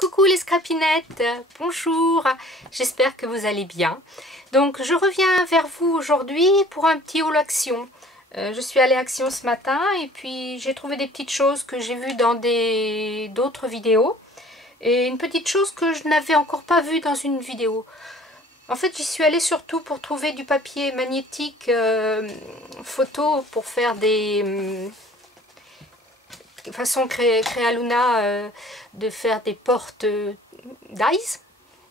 Coucou les scrapinettes, bonjour, j'espère que vous allez bien. Donc je reviens vers vous aujourd'hui pour un petit haul action. Je suis allée action ce matin et puis j'ai trouvé des petites choses que j'ai vues dans d'autres vidéos. Et une petite chose que je n'avais encore pas vue dans une vidéo. En fait j'y suis allée surtout pour trouver du papier magnétique photo pour faire des... façon Crealuna de faire des portes d'ice.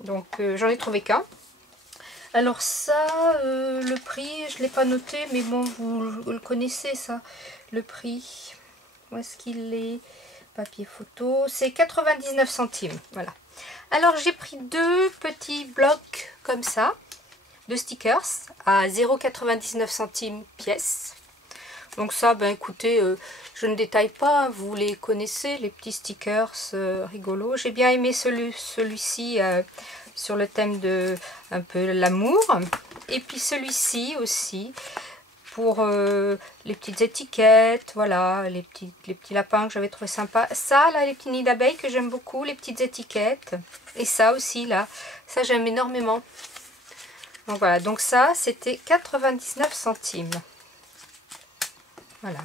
Donc j'en ai trouvé qu'un. Alors ça, le prix, je ne l'ai pas noté, mais bon, vous le connaissez ça, le prix. Où est-ce qu'il est? Papier photo, c'est 99 centimes, voilà. Alors j'ai pris deux petits blocs comme ça, de stickers, à 0,99 centimes pièce. Donc ça, ben écoutez, je ne détaille pas, vous les connaissez, les petits stickers rigolos. J'ai bien aimé celui-ci sur le thème de un peu l'amour. Et puis celui-ci aussi, pour les petites étiquettes, voilà, les petits lapins que j'avais trouvé sympa. Ça, là, les petits nids d'abeilles que j'aime beaucoup, les petites étiquettes. Et ça aussi, là, ça j'aime énormément. Donc voilà, donc ça, c'était 99 centimes. Voilà.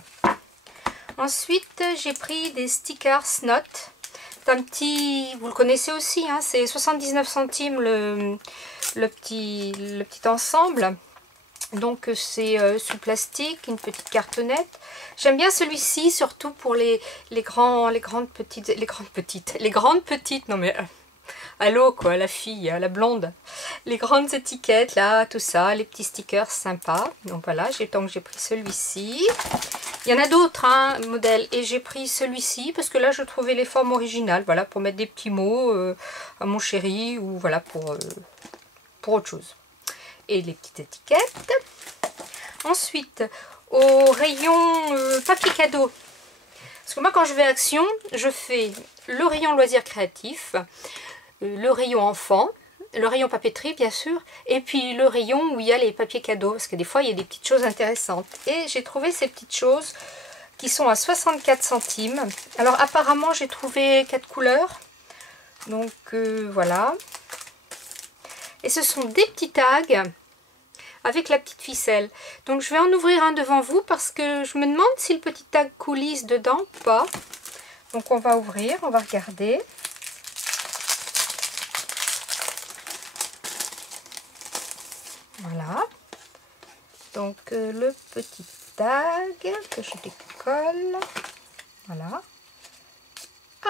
Ensuite, j'ai pris des stickers notes. C'est un petit, vous le connaissez aussi, hein, c'est 79 centimes le petit ensemble. Donc c'est sous plastique, une petite cartonnette. J'aime bien celui-ci, surtout pour les grandes petites, non mais... allô quoi, la fille, la blonde. Les grandes étiquettes là, tout ça, les petits stickers sympas. Donc voilà, j'ai pris celui-ci. Il y en a d'autres, hein, modèles. Et j'ai pris celui-ci parce que là je trouvais les formes originales. Voilà, pour mettre des petits mots à mon chéri ou voilà pour autre chose. Et les petites étiquettes. Ensuite, au rayon papier cadeau. Parce que moi quand je vais à Action, je fais le rayon loisirs créatifs, le rayon enfant, le rayon papeterie bien sûr, et puis le rayon où il y a les papiers cadeaux, parce que des fois il y a des petites choses intéressantes. Et j'ai trouvé ces petites choses qui sont à 64 centimes. Alors apparemment j'ai trouvé 4 couleurs, donc voilà. Et ce sont des petits tags avec la petite ficelle. Donc je vais en ouvrir un devant vous parce que je me demande si le petit tag coulisse dedans ou pas. Donc on va ouvrir, on va regarder. Voilà. Donc le petit tag que je décolle. Voilà.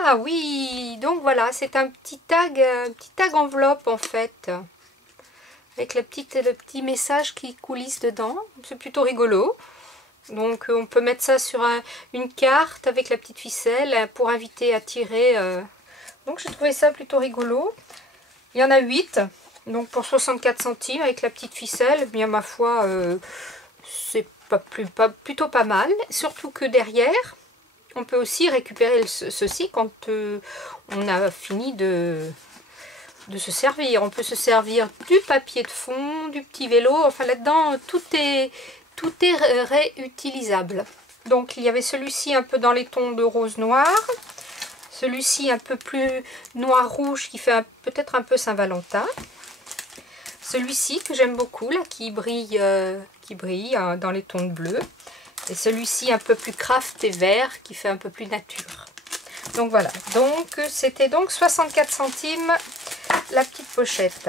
Ah oui, donc voilà, c'est un petit tag enveloppe en fait. Avec le petit message qui coulisse dedans. C'est plutôt rigolo. Donc on peut mettre ça sur une carte avec la petite ficelle pour inviter à tirer. Donc j'ai trouvé ça plutôt rigolo. Il y en a 8. Donc pour 64 centimes avec la petite ficelle. Eh bien ma foi, c'est plutôt pas mal. Surtout que derrière, on peut aussi récupérer ceci quand on a fini de se servir. On peut se servir du papier de fond, du petit vélo, enfin là-dedans tout est réutilisable. Donc il y avait celui-ci un peu dans les tons de rose noir, celui-ci un peu plus noir rouge qui fait peut-être un peu Saint-Valentin, celui-ci que j'aime beaucoup là qui brille dans les tons de bleu, et celui-ci un peu plus craft et vert qui fait un peu plus nature. Donc voilà, donc c'était donc 64 centimes la petite pochette.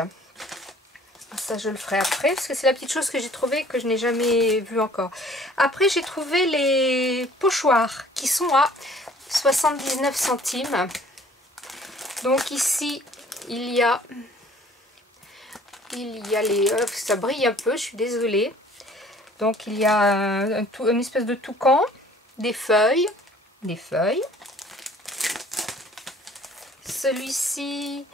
Ça je le ferai après parce que c'est la petite chose que j'ai trouvée que je n'ai jamais vue encore. Après j'ai trouvé les pochoirs qui sont à 79 centimes. Donc ici il y a les... ça brille un peu, je suis désolée. Donc il y a une espèce de toucan, des feuilles. Celui-ci...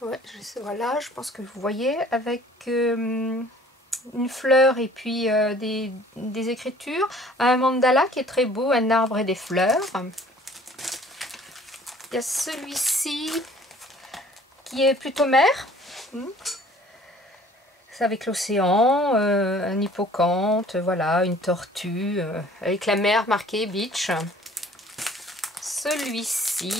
ouais, voilà, je pense que vous voyez, avec une fleur et puis des écritures. Un mandala qui est très beau, un arbre et des fleurs. Il y a celui-ci qui est plutôt mer. C'est avec l'océan, un hippocampe, voilà, une tortue, avec la mer marquée beach. Celui-ci...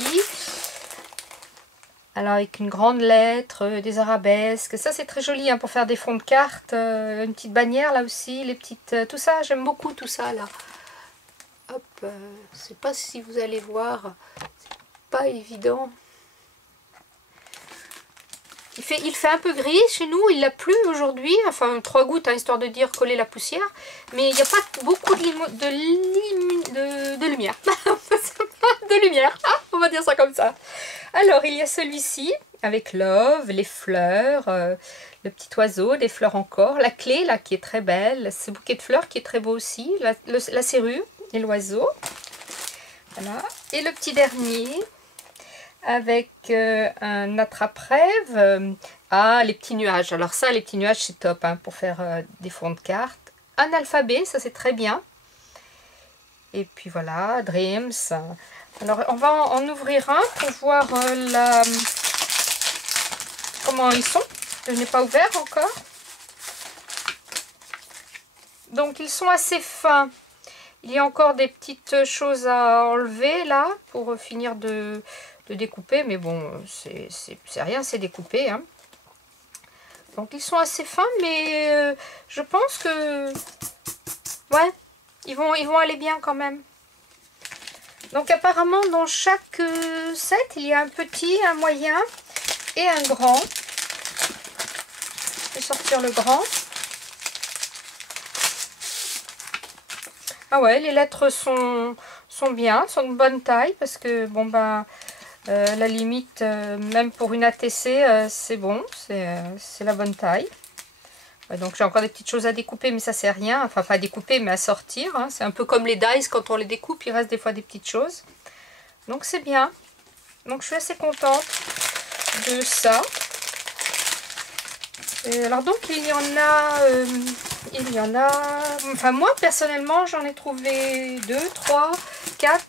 Alors avec une grande lettre, des arabesques, ça c'est très joli hein, pour faire des fonds de cartes, une petite bannière là aussi, les petites, tout ça, j'aime beaucoup tout ça là. Hop, je sais pas si vous allez voir, c'est pas évident. Il fait un peu gris chez nous, il a plu aujourd'hui, enfin 3 gouttes, hein, histoire de dire coller la poussière, mais il n'y a pas beaucoup de lumière. De lumière, on va dire ça comme ça. Alors il y a celui-ci, avec love, les fleurs, le petit oiseau, des fleurs encore, la clé là qui est très belle, ce bouquet de fleurs qui est très beau aussi, la serrure et l'oiseau. Voilà, et le petit dernier, avec un attrape-rêve, les petits nuages. Alors ça, les petits nuages, c'est top hein, pour faire des fonds de cartes. Un alphabet, ça c'est très bien. Et puis voilà, Dreams. Alors on va en ouvrir un pour voir comment ils sont. Je n'ai pas ouvert encore. Donc ils sont assez fins. Il y a encore des petites choses à enlever là pour finir de découper, mais bon, c'est rien, c'est découpé. Hein. Donc ils sont assez fins, mais je pense que ouais, ils vont aller bien quand même. Donc apparemment dans chaque set, il y a un petit, un moyen et un grand. Je vais sortir le grand. Ah ouais, les lettres sont bien, sont de bonne taille parce que bon bah la limite, même pour une ATC, c'est bon, c'est la bonne taille. Donc j'ai encore des petites choses à découper, mais ça c'est rien. Enfin pas à découper, mais à sortir. Hein. C'est un peu comme les dice, quand on les découpe, il reste des fois des petites choses. Donc c'est bien. Donc je suis assez contente de ça. Et alors donc il y en a... Enfin moi personnellement j'en ai trouvé 2, 3, 4,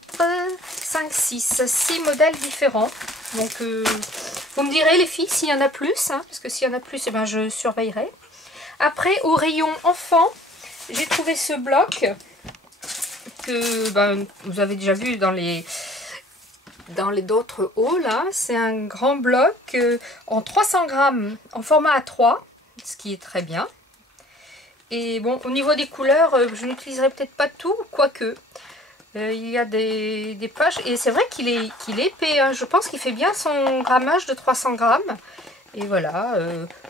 5, 6 modèles différents. Donc vous me direz les filles s'il y en a plus, hein, parce que s'il y en a plus, eh ben, je surveillerai. Après au rayon enfant, j'ai trouvé ce bloc que ben, vous avez déjà vu dans les d'autres hauts là. C'est un grand bloc en 300 grammes en format A3, ce qui est très bien. Et bon, au niveau des couleurs, je n'utiliserai peut-être pas tout, quoique. Il y a des pages, et c'est vrai qu'il est épais. Hein. Je pense qu'il fait bien son grammage de 300 grammes. Et voilà,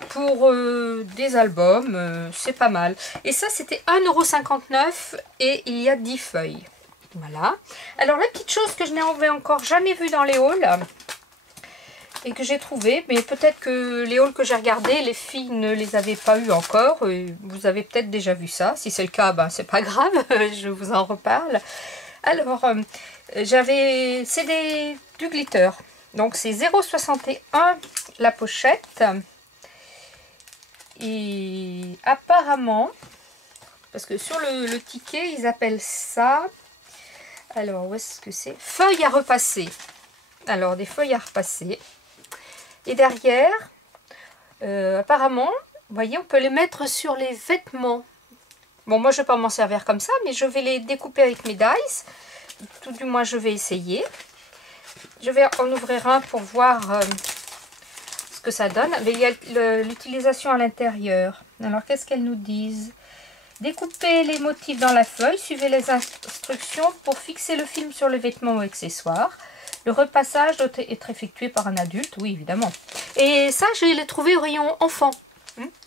pour des albums, c'est pas mal. Et ça, c'était 1,59 € et il y a 10 feuilles. Voilà. Alors, la petite chose que je n'avais encore jamais vue dans les hauls, et que j'ai trouvé, mais peut-être que les hauls que j'ai regardés, les filles ne les avaient pas eu encore, et vous avez peut-être déjà vu ça. Si c'est le cas, ben, c'est pas grave, je vous en reparle. Alors, c'est du glitter. Donc c'est 0,61 la pochette. Et apparemment, parce que sur le ticket, ils appellent ça... Alors, où est-ce que c'est? Feuilles à repasser. Alors, des feuilles à repasser. Et derrière, apparemment, vous voyez, on peut les mettre sur les vêtements. Bon, moi, je ne vais pas m'en servir comme ça, mais je vais les découper avec mes dice. Tout du moins, je vais essayer. Je vais en ouvrir un pour voir ce que ça donne. Mais il y a l'utilisation à l'intérieur. Alors, qu'est-ce qu'elles nous disent? Découpez les motifs dans la feuille. Suivez les instructions pour fixer le film sur le vêtement ou accessoire. Le repassage doit être effectué par un adulte. Oui, évidemment. Et ça, je l'ai trouvé au rayon enfant.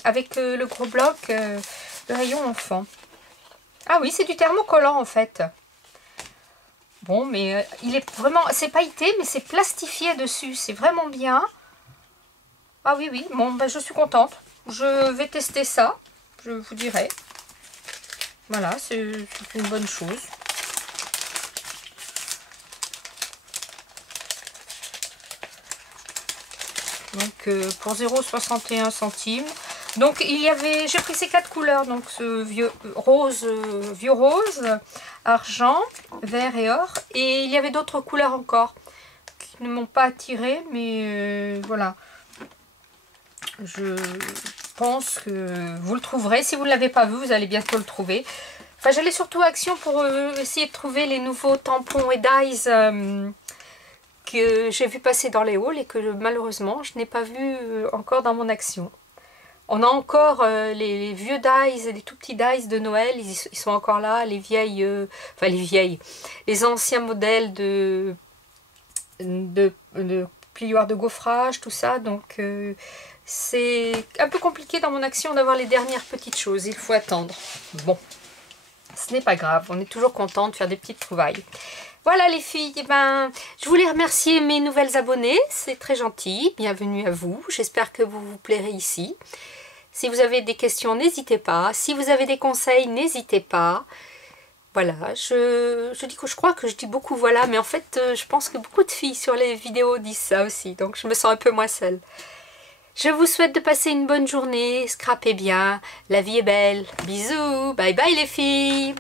Avec le gros bloc, le rayon enfant. Ah oui, c'est du thermocollant en fait. Bon, mais il est vraiment... C'est pailleté, mais c'est plastifié dessus. C'est vraiment bien. Ah oui, oui. Bon, ben, je suis contente. Je vais tester ça. Je vous dirai. Voilà, c'est une bonne chose. Donc, pour 0,61 €. Donc, il y avait... J'ai pris ces 4 couleurs. Donc, ce vieux rose, argent, vert et or. Et il y avait d'autres couleurs encore qui ne m'ont pas attiré, mais voilà. Je pense que vous le trouverez. Si vous ne l'avez pas vu, vous allez bientôt le trouver. Enfin, j'allais surtout à Action pour essayer de trouver les nouveaux tampons et dies que j'ai vu passer dans les hauls et que malheureusement je n'ai pas vu encore dans mon action. On a encore les vieux dies, les tout petits dies de Noël, ils sont encore là, les vieilles, les anciens modèles de plioirs de gaufrage, tout ça, donc c'est un peu compliqué dans mon action d'avoir les dernières petites choses, il faut attendre. Bon, ce n'est pas grave, on est toujours content de faire des petites trouvailles. Voilà les filles, eh ben, je voulais remercier mes nouvelles abonnées, c'est très gentil, bienvenue à vous, j'espère que vous vous plairez ici. Si vous avez des questions, n'hésitez pas, si vous avez des conseils, n'hésitez pas. Voilà, je crois que je dis beaucoup voilà, mais en fait, je pense que beaucoup de filles sur les vidéos disent ça aussi, donc je me sens un peu moins seule. Je vous souhaite de passer une bonne journée, scrapez bien, la vie est belle. Bisous, bye bye les filles.